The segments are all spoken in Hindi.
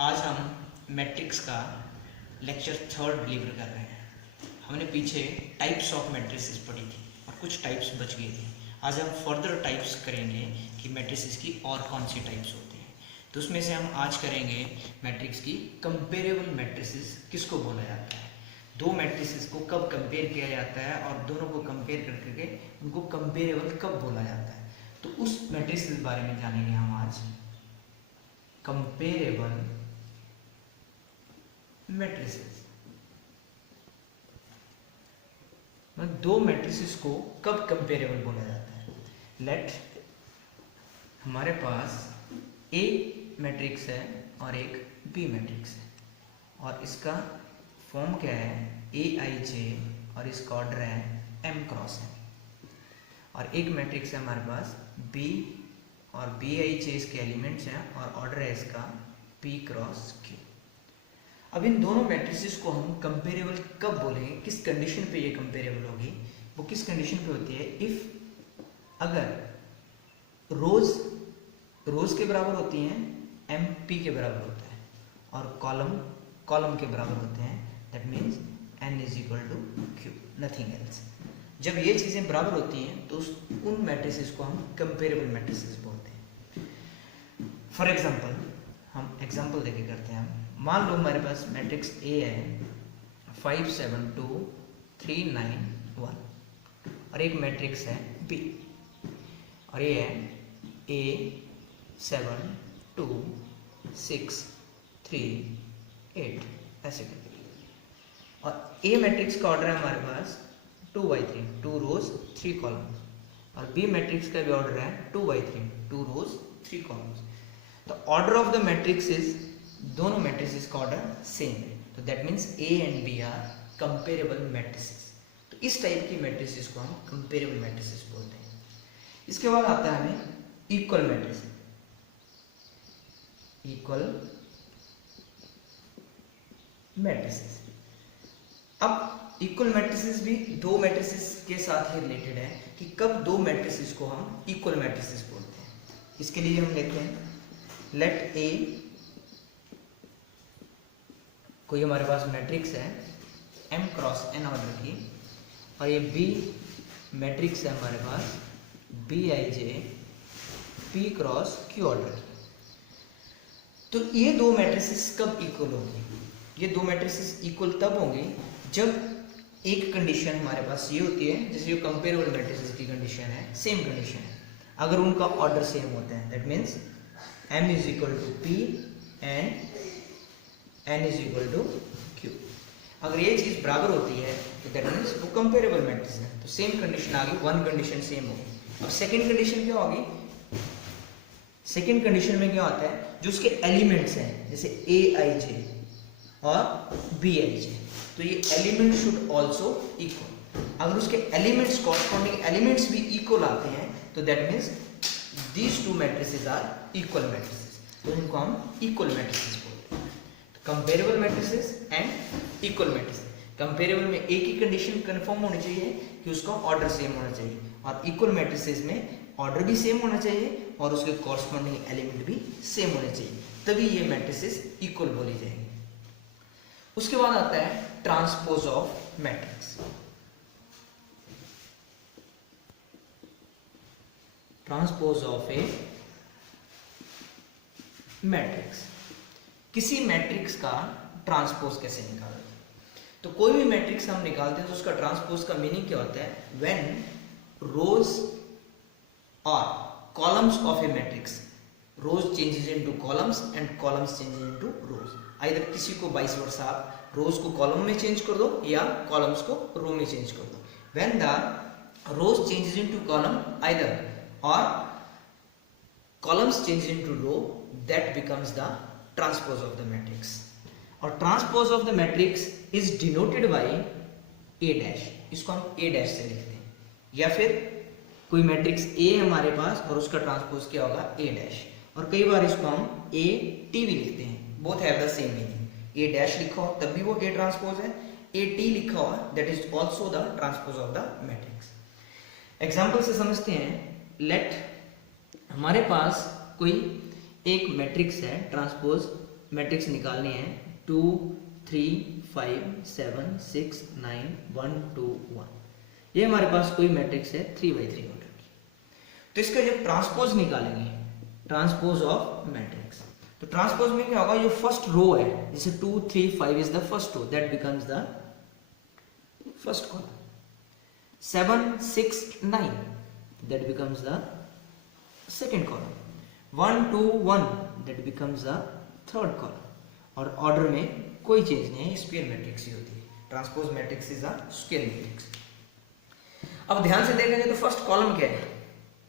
आज हम मैट्रिक्स का लेक्चर 3 डिलीवर कर रहे हैं। हमने पीछे टाइप्स ऑफ मैट्रिसेस पढ़ी थी और कुछ टाइप्स बच गए थे। आज हम फर्दर टाइप्स करेंगे कि मैट्रिसेस की और कौन सी टाइप्स होती हैं। तो उसमें से हम आज करेंगे मैट्रिक्स की कंपेरेबल मैट्रिसेस किसको बोला जाता है, दो मैट्रिसेस को कब कंपेयर किया जाता है और दोनों को कंपेयर करके उनको कंपेरेबल कब बोला जाता है। तो उस मैट्रिक्स के बारे में जानेंगे हम आज। कंपेरेबल मैट्रिसेस मतलब दो मैट्रिसेस को कब कंपेरेबल बोला जाता है। लेट हमारे पास ए मैट्रिक्स है और एक बी मैट्रिक्स है और इसका फॉर्म क्या है, ए आई जे, और इसका ऑर्डर है एम क्रॉस एन। और एक मैट्रिक्स है हमारे पास बी और बी आई जे इसके एलिमेंट्स हैं और ऑर्डर है इसका पी क्रॉस क्यू। अब इन दोनों मैट्रिसेस को हम कंपेरेबल कब बोलेंगे, किस कंडीशन पे ये कंपेरेबल होगी, वो किस कंडीशन पे होती है, इफ अगर रोज के बराबर होती हैं, एम पी के बराबर होता है और कॉलम के बराबर होते हैं, that means N is equal to Q, nothing else. जब ये चीज़ें बराबर होती हैं तो उन मैट्रिसेस को हम कंपेरेबल मैट्रिसेस बोलते हैं। फॉर एग्जांपल हम एग्जांपल देके करते हैं। मान लो हमारे पास मैट्रिक्स ए है 5 7 2 3 9 1 और एक मैट्रिक्स है बी और ये है ए 7 2 6 3 8 ऐसे करके। और ए मैट्रिक्स का ऑर्डर है हमारे पास 2/3, 2 रोज 3 कॉलम्स, और बी मैट्रिक्स का भी ऑर्डर है 2/3, 2 रोज 3 कॉलम्स। तो ऑर्डर ऑफ द मैट्रिक्सेस, दोनों मैट्रिसेस का ऑर्डर सेम है, तो that means A and B are comparable matrices. तो इस टाइप की मैट्रिसेस को हम कंपेरेबल मैट्रिसेस बोलते हैं। इसके बाद आता है हमें इक्वल मैट्रिसेस। इक्वल मैट्रिसेस, अब इक्वल मैट्रिसेस भी दो मैट्रिसेस के साथ ही रिलेटेड है कि कब दो मैट्रिसेस को हम इक्वल मैट्रिसेस बोलते हैं। इसके लिए हम लेते हैं लेट ए, कोई हमारे पास मैट्रिक्स है m क्रॉस n ऑर्डर की, और ये बी मैट्रिक्स है हमारे पास b i j p cross q order की। तो ये दो मैट्रिसेस कब इक्वल होंगी, ये दो मैट्रिसेस इक्वल तब होंगी जब एक कंडीशन हमारे पास ये होती है, जैसे ये कंपेरेबल मैट्रिसेस की कंडीशन है, सेम कंडीशन है, अगर उनका ऑर्डर सेम होता है, that means m is equal to P and n is equal to q। अगर ये चीज़ बराबर होती है तो दैट मीन्स वो कंपेरेबल मैट्रिक्स है। तो सेम कंडीशन आ गई, वन कंडीशन सेम होगी। अब सेकंड कंडीशन क्या होगी, सेकंड कंडीशन में क्या होता है, जो उसके एलिमेंट्स हैं जैसे ए आई जे और बी आई जे, तो ये एलिमेंट शुड ऑल्सो इक्वल। अगर उसके एलिमेंट्स, कॉरस्पॉन्डिंग एलिमेंट्स भी इक्वल आते हैं तो that means these two matrices are equal matrices, तो इनको हम इक्वल मैट्रिसेस बोलते हैं। Comparable matrices and equal matrices. Comparable में एक ही कंडीशन कंफर्म होनी चाहिए कि उसका ऑर्डर सेम होना चाहिए, और इक्वल मैट्रिसेस में ऑर्डर भी सेम होना चाहिए और उसके कॉरस्पॉन्डिंग एलिमेंट भी सेम होने चाहिए, तभी ये मैट्रिसेस इक्वल बोली जाएंगी। उसके बाद आता है transpose of matrix. Transpose of a matrix, किसी मैट्रिक्स का ट्रांसपोज कैसे निकालते हैं। तो कोई भी मैट्रिक्स हम निकालते हैं तो उसका ट्रांसपोज का मीनिंग क्या होता है, व्हेन रोज और columns of a matrix, rows changes into columns and columns changes into rows. Either किसी को वाइस वर्सा, आप रोज को कॉलम में चेंज कर दो या कॉलम्स को रो में चेंज कर दो। When the rows changes into column either or columns change into row, that becomes the transpose of the matrix, और transpose of the matrix is denoted by a dash। इसको हम a dash से लिखते हैं, या फिर कोई मैट्रिक्स a है हमारे पास और उसका ट्रांसपोज क्या होगा, a dash, और कई बार इसको हम a t भी लिखते हैं, both have the same meaning. a dash लिखा हो तब भी वो a ट्रांसपोज है, a t लिखा हो that is also the transpose of the matrix. Example से समझते हैं। लेट हमारे पास कोई एक मैट्रिक्स है ट्रांसपोज मैट्रिक्स निकालनी है 2 3 5 7 6 9 1 2 1, ये हमारे पास कोई मैट्रिक्स है 3x3 ऑर्डर की। तो इसका जब ट्रांसपोज निकालेंगे, ट्रांसपोज ऑफ मैट्रिक्स, तो ट्रांसपोज में क्या होगा, जो फर्स्ट रो है, जैसे 2 3 5 is the first row, that becomes the first column, 7 6 9 that becomes the second column, 1 2 1 that becomes the third column, और ऑर्डर में कोई चेंज नहीं है, स्क्वायर मैट्रिक्स ही होती है। Transpose matrix is a square matrix. अब ध्यान से देखेंगे तो फर्स्ट कॉलम क्या है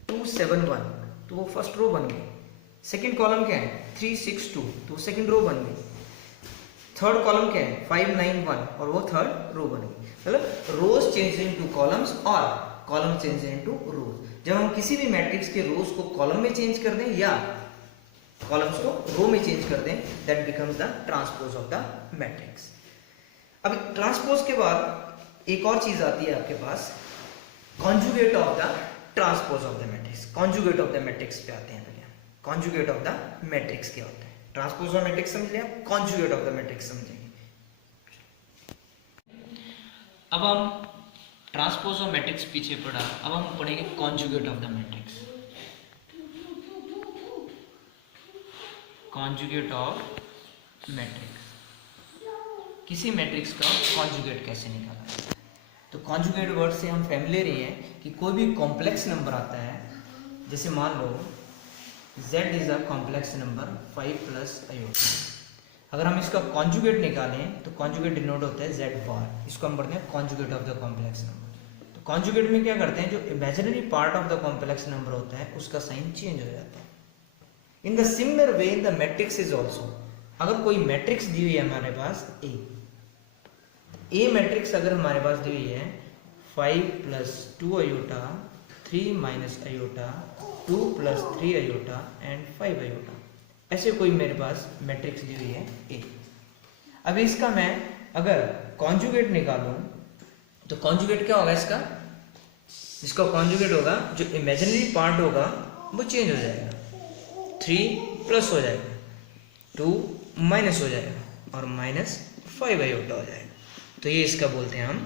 2 7 1, तो वो फर्स्ट रो बन गई। सेकंड कॉलम क्या है 3 6 2, तो वो सेकंड रो बन गई। थर्ड कॉलम क्या है 5 9 1, और वो थर्ड रो बन गई। मतलब रोज चेंज इनटू कॉलम्स और कॉलम चेंज इनटू रोज। जब हम किसी भी मैट्रिक्स के रोज को कॉलम में चेंज कर दें या कॉलम्स को रो में चेंज कर दें, that becomes the transpose of the matrix. अब ट्रांसपोज के बाद एक और चीज आती है आपके पास, conjugate of the transpose of the matrix. Conjugate of the matrix पे आते हैं पहले। कॉन्जुगेट ऑफ द मैट्रिक्स क्या होता है? ट्रांसपोज ऑफ मैट्रिक्स समझ लिया, कॉन्जुगेट ऑफ द मैट्रिक्स समझेंगे। अब हम ट्रांसपोज ऑफ मैट्रिक्स पीछे पढ़ा, अब हम पढ़ेंगे conjugate of the matrix. Conjugate of matrix, किसी मैट्रिक्स का कॉन्जुगेट कैसे निकाला जाता है? तो कॉन्जुगेट वर्ड से हम फैमिलियर ही हैं कि कोई भी कॉम्प्लेक्स नंबर आता है, जैसे मान लो z is a complex number 5 plus iota, अगर हम इसका कॉन्जुगेट निकालें तो कॉन्जुगेट डिनोट होता है z बार, इसको हम पढ़ते हैं conjugate of the complex number. तो कॉन्जुगेट में क्या करते हैं, जो imaginary part of the complex number होता है उसका साइन चेंज हो जाता है। In the similar way in the matrix is also, अगर कोई मैट्रिक्स दी हुई है हमारे पास ए मैट्रिक्स अगर हमारे पास दी हुई है 5 plus 2 iota 3 minus iota 2 plus 3 iota and 5 iota, ऐसे कोई मेरे पास मैट्रिक्स दी हुई है ए। अब इसका मैं अगर कॉन्जुगेट निकालूं तो कॉन्जुगेट क्या होगा इसका कॉन्जुगेट होगा, जो इमेजिनरी पार्ट होगा वो चेंज हो जाएगा, 3 प्लस हो जाएगा, 2 माइनस हो जाएगा और माइनस 5 आयोटा हो जाएगा। तो ये इसका बोलते हैं हम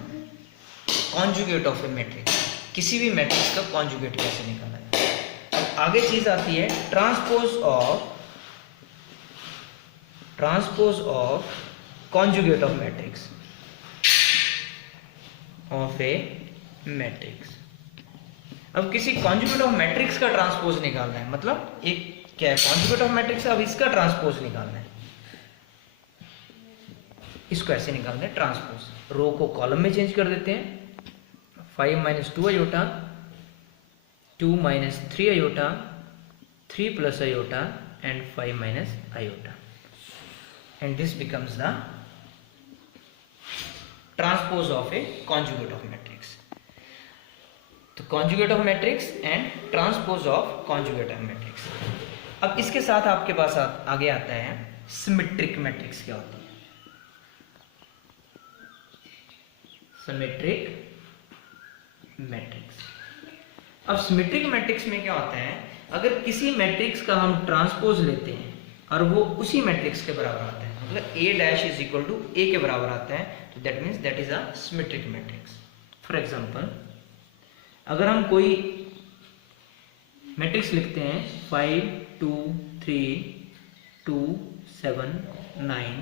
कॉन्जुगेट ऑफ ए मैट्रिक्स। किसी भी मैट्रिक्स का कॉन्जुगेट कैसे निकाला है। अब आगे चीज आती है transpose of conjugate of matrix of a matrix. अब किसी कॉन्जुगेट ऑफ मैट्रिक्स का ट्रांसपोज निकालना है, मतलब एक क्या है कॉन्जुगेट ऑफ मैट्रिक्स, अब इसका ट्रांसपोज निकालना है। इसको ऐसे निकालते हैं ट्रांसपोज, रो को कॉलम में चेंज कर देते हैं, 5 minus 2 iota 2 minus 3 iota 3 plus iota and 5 minus iota, and this becomes the transpose of A conjugate of matrix. तो conjugate of matrix and transpose of conjugate of matrix. अब इसके साथ आपके पास आगे आता है सिमेट्रिक मैट्रिक्स क्या होती है। Symmetric matrix. अब सिमेट्रिक मैट्रिक्स में क्या होता है, अगर किसी मैट्रिक्स का हम ट्रांसपोज लेते हैं और वो उसी मैट्रिक्स के बराबर आता है, मतलब a dash is equal to a के बराबर आता है, तो that means that is a symmetric matrix. For example अगर हम कोई मैट्रिक्स लिखते हैं 5 2 3 2 7 9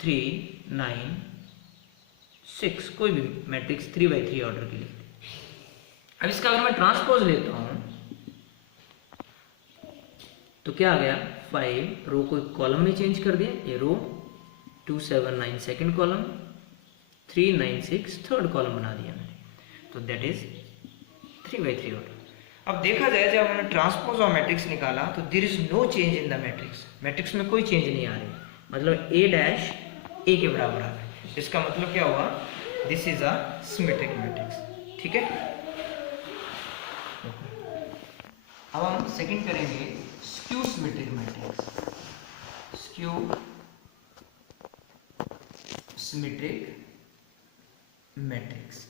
3 9 6, कोई भी मैट्रिक्स 3x3 ऑर्डर की लिखते हैं। अब इसका अगर मैं ट्रांसपोज लेता हूं तो क्या आ गया, 5 रो को कॉलम में चेंज कर दिया, ये रो 2 7 9 सेकंड कॉलम 3 9 6 थर्ड कॉलम बना दिया मैंने, तो दैट इज 3x3 ऑर्डर। अब देखा जाए जब हमने ट्रांसपोज ऑफ मैट्रिक्स निकाला तो there is no change in the matrix, matrix में कोई चेंज नहीं आ रही, मतलब a डैश a के बराबर आ रहा है। इसका मतलब क्या हुआ, this is a symmetric matrix. ठीक है, अब हम सेकंड करेंगे skew symmetric matrix. Skew symmetric matrix.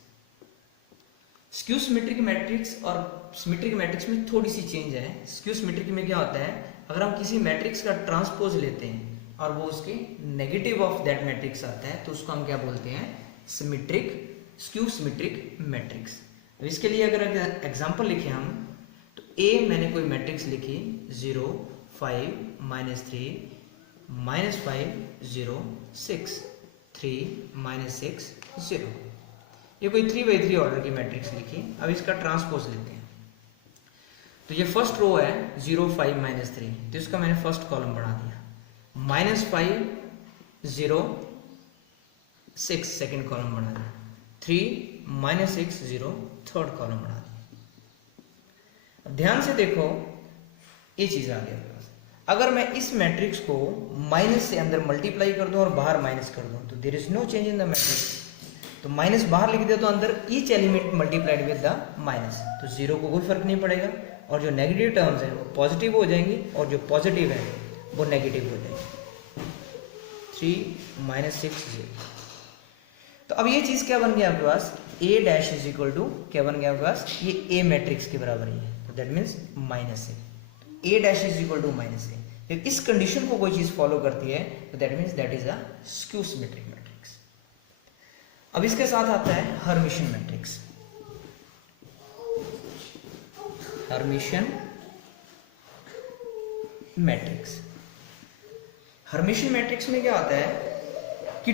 Skew symmetric matrix और सिमेट्रिक मैट्रिक्स में थोड़ी सी चेंज है। स्क्यू सिमेट्रिक में क्या होता है, अगर हम किसी मैट्रिक्स का ट्रांसपोज लेते हैं और वो उसके नेगेटिव ऑफ दैट मैट्रिक्स आता है, तो उसको हम क्या बोलते हैं, सिमेट्रिक, स्क्यू सिमेट्रिक मैट्रिक्स। अब इसके लिए अगर एग्जांपल लिखे हम, तो ए मैंने कोई मैट्रिक्स लिखी 0 5 -3 -5 0 6 3 -6 0, ये कोई 3x3 ऑर्डर की मैट्रिक्स लिखी। अब इसका ट्रांसपोज लेते हैं, तो ये फर्स्ट रो है 0 5 -3, तो इसका मैंने फर्स्ट कॉलम बना दिया। -5 0 6 सेकेंड कॉलम बना दिया। 3 -6 0 थर्ड कॉलम बना दिया। अब ध्यान से देखो, ये चीज आ गया पास। अगर मैं इस मैट्रिक्स को माइनस से अंदर मल्टीप्लाई कर दूं और बाहर माइनस कर दूं, तो there is no change in the matrix. तो माइनस बाहर लिख दिया तो अंदर each element multiplied with the minus, तो जीरो को कोई फर्क नहीं पड़ेगा, और जो नेगेटिव टर्म्स हैं वो पॉजिटिव हो जाएंगी और जो पॉजिटिव है वो नेगेटिव हो जाएंगे। 3 -6 0। तो अब ये चीज क्या बन गया आपके पास, a dash is equal to क्या बन गया आपके पास, ये a मैट्रिक्स के बराबर ही है, तो that means -a, a dash is equal to -a। इस कंडीशन को कोई चीज फॉलो करती है तो that means that is a skew symmetric matrix. अब इसके साथ आता है Hermitian matrix. Hermitian matrix, Hermitian matrix में क्या होता है कि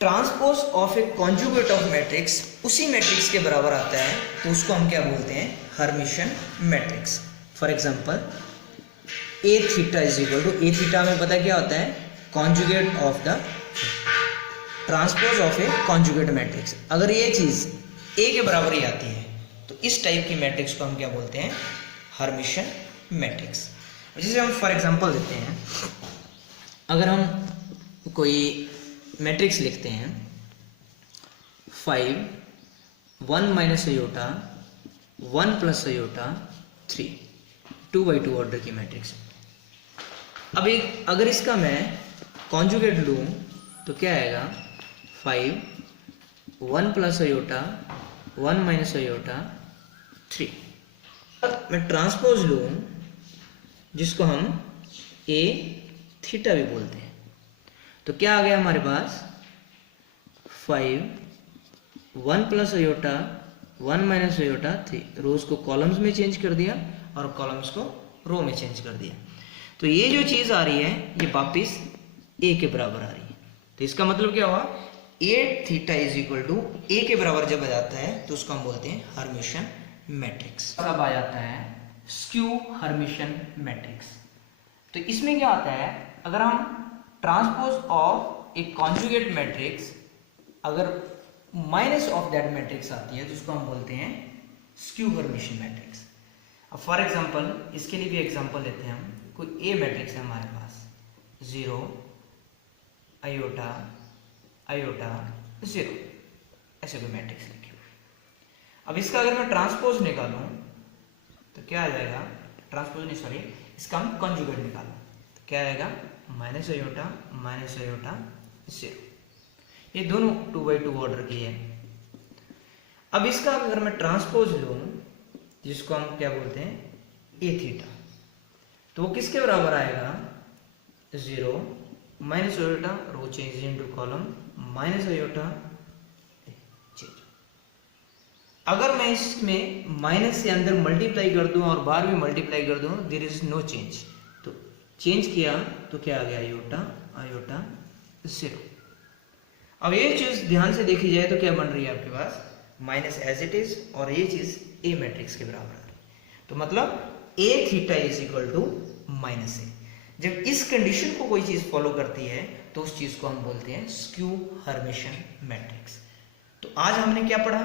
transpose of A conjugate of matrix उसी मैट्रिक्स के बराबर आता है, तो उसको हम क्या बोलते हैं, Hermitian matrix. For example A theta is equal to, A theta में पता क्या होता है, conjugate of the transpose of A conjugate matrix. अगर ये चीज ए के बराबर ही आती है तो इस टाइप की मैट्रिक्स को हम क्या बोलते हैं, हर्मिशियन मैट्रिक्स। जैसे हम फॉर एग्जांपल देते हैं, अगर हम कोई मैट्रिक्स लिखते हैं 5 1 - आयोटा 1 + आयोटा 3, 2x2 ऑर्डर की मैट्रिक्स। अब एक अगर इसका मैं कॉन्जुगेट लूँ तो क्या आएगा, 5 1 + आयोटा 1 - आयोटा 3। अब मैं ट्रांसपोज लूँ जिसको हम a थीटा भी बोलते हैं, तो क्या आ गया हमारे पास, 5 1 + आयोटा 1 - आयोटा 3। रोज को कॉलम्स में चेंज कर दिया और कॉलम्स को रो में चेंज कर दिया, तो ये जो चीज आ रही है ये वापिस a के बराबर आ रही है। तो इसका मतलब क्या हुआ, a theta is equal to a के बराबर जब आ जाता है तो उसको हम बोलते हैं हर्मिशियन मैट्रिक्स। अब आ जाता है स्क्यू हर्मिशियन मैट्रिक्स। तो इसमें क्या आता है, अगर हम ट्रांसपोज ऑफ एक कॉन्जुगेट मैट्रिक्स, अगर माइनस ऑफ दैट मैट्रिक्स आती है तो उसको हम बोलते हैं स्क्यू हर्मिशियन मैट्रिक्स। अब फॉर एग्जांपल इसके लिए भी एग्जांपल लेते हैं हम, कोई ए मैट्रिक्स है हमारे पास 0 आयोटा आयोटा 0, ऐसे कोई मैट्रिक्स लिखी हुई। अब इसका अगर मैं ट्रांसपोज निकालूं तो क्या आ जाएगा, ट्रांसपोज नहीं सॉरी, इसका हम कॉन्जुगेट निकालूं तो क्या आएगा, -आयोटा 0। ये दोनों 2x2 ऑर्डर की है। अब इसका अगर मैं ट्रांसपोज लूं जिसको हम क्या बोलते हैं, a थीटा, तो वो किसके बराबर आएगा, 0 -iota row change into column -iota change. अगर मैं इसमें माइनस से अंदर मल्टीप्लाई कर दूं और बाहर भी मल्टीप्लाई कर दूं, देयर इज नो चेंज। तो चेंज किया तो क्या आ गया, आयोटा आयोटा 0। अब ये चीज ध्यान से देखी जाए तो क्या बन रही है आपके पास, माइनस एज इट इज, और ये चीज ए मैट्रिक्स के बराबर आ रही है। तो मतलब a theta is equal to -a। जब इस कंडीशन को कोई चीज फॉलो करती है तो उस चीज को हम बोलते हैं स्क्यू हर्मिशियन मैट्रिक्स। तो आज हमने क्या पढ़ा,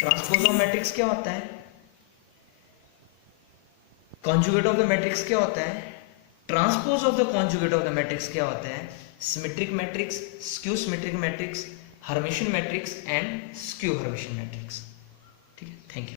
ट्रांसपोज ऑफ मैट्रिक्स क्या होता है, कॉन्जुगेट ऑफ द मैट्रिक्स क्या होता है, transpose of the conjugate of the matrix क्या होता है, symmetric matrix, skew symmetric matrix, Hermitian matrix and skew Hermitian matrix. ठीक है, थैंक यू।